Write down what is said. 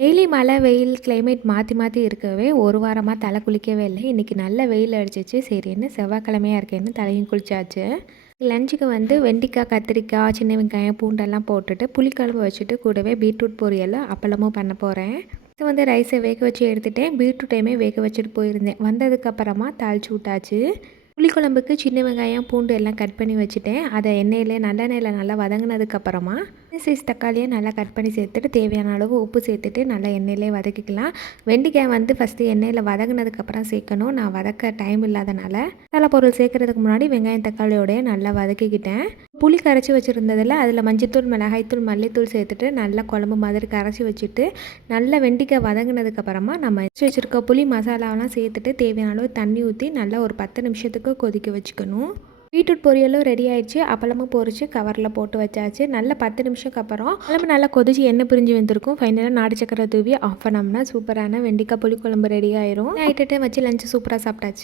Daily மழை, வெயில் climate மாத்தி மாத்தி இருக்கவே, ஒரு வாரமா தல குளிக்கவே இல்ல. இன்னைக்கு நல்ல வெயில் அடிச்சிச்சு. சரின்னு செவ்வாய்க்கிழமையா இருக்கேன்னு தலையும் குளிச்சாச்சு. லஞ்சுக்கு வந்து வெண்டைக்காய், கத்திரிக்காய், சின்ன வெங்காயம், பூண்டெல்லாம் போட்டுட்டு புளிக்குழம்பு வச்சுட்டு கூடவே பீட்ரூட் பொரியலும், அப்பளமும் பண்ண போறேன். இது வந்து ரைஸை வேக வச்சு எடுத்துட்டேன். பீட்ரூட்டையுமே வேக வச்சுட்டு போயிருந்தேன். வந்ததுக்கப்புறமா தாளிச்சு விட்டாச்சு. புளிக்குழம்புக்கு சின்ன வெங்காயம், பூண்டு எல்லாம் கட் பண்ணி வச்சுட்டேன். அதை நல்லெண்ணெயில் நல்லா வதங்கினதுக்கப்புறமா சைஸ் தக்காளியை நல்லா கட் பண்ணி சேர்த்துட்டு தேவையான அளவு உப்பு சேர்த்துட்டு நல்லா எண்ணெயிலே வதக்கிக்கலாம். வெண்டைக்காய் வந்து ஃபஸ்ட்டு எண்ணெயில் வதங்கினதுக்கப்புறம் சேர்க்கணும். நான் வதக்க டைம் இல்லாதனால மசாலா பொருள் சேர்க்கறதுக்கு முன்னாடி வெங்காயம் தக்காளியோடைய நல்லா வதக்கிக்கிட்டேன். புளி கரைச்சி வச்சுருந்ததில் அதில் மஞ்சத்தூள், மிளகாய்த்தூள், மல்லித்தூள் சேர்த்துட்டு நல்லா குழம்பு மாதிரி கரைச்சி வச்சுட்டு நல்லா வெண்டைக்காய் வதங்கினதுக்கப்புறமா நம்ம வச்சுருக்க புளி மசாலாவெல்லாம் சேர்த்துட்டு தேவையான அளவு தண்ணி ஊற்றி நல்லா ஒரு 10 நிமிஷத்துக்கு கொதிக்க வச்சுக்கணும். பீட்ரூட் பொரியலும் ரெடி ஆயிடுச்சு. அப்பளமும் பொரிச்சு கவரில் போட்டு வச்சாச்சு. நல்ல 10 நிமிஷத்துக்கு அப்புறம் குழம்பு நல்லா கொதிச்சு எண்ணெய் பிரிஞ்சு வந்திருக்கும். ஃபைனலாக நாட்டு சக்கரை தூவி ஆஃப் பண்ணோம்னா சூப்பரான வெண்டைக்காய் புளிக்குழம்பு ரெடி ஆயிரும். நைட்டுட்டு வச்சு லஞ்சு சூப்பராக சாப்பிட்டாச்சு.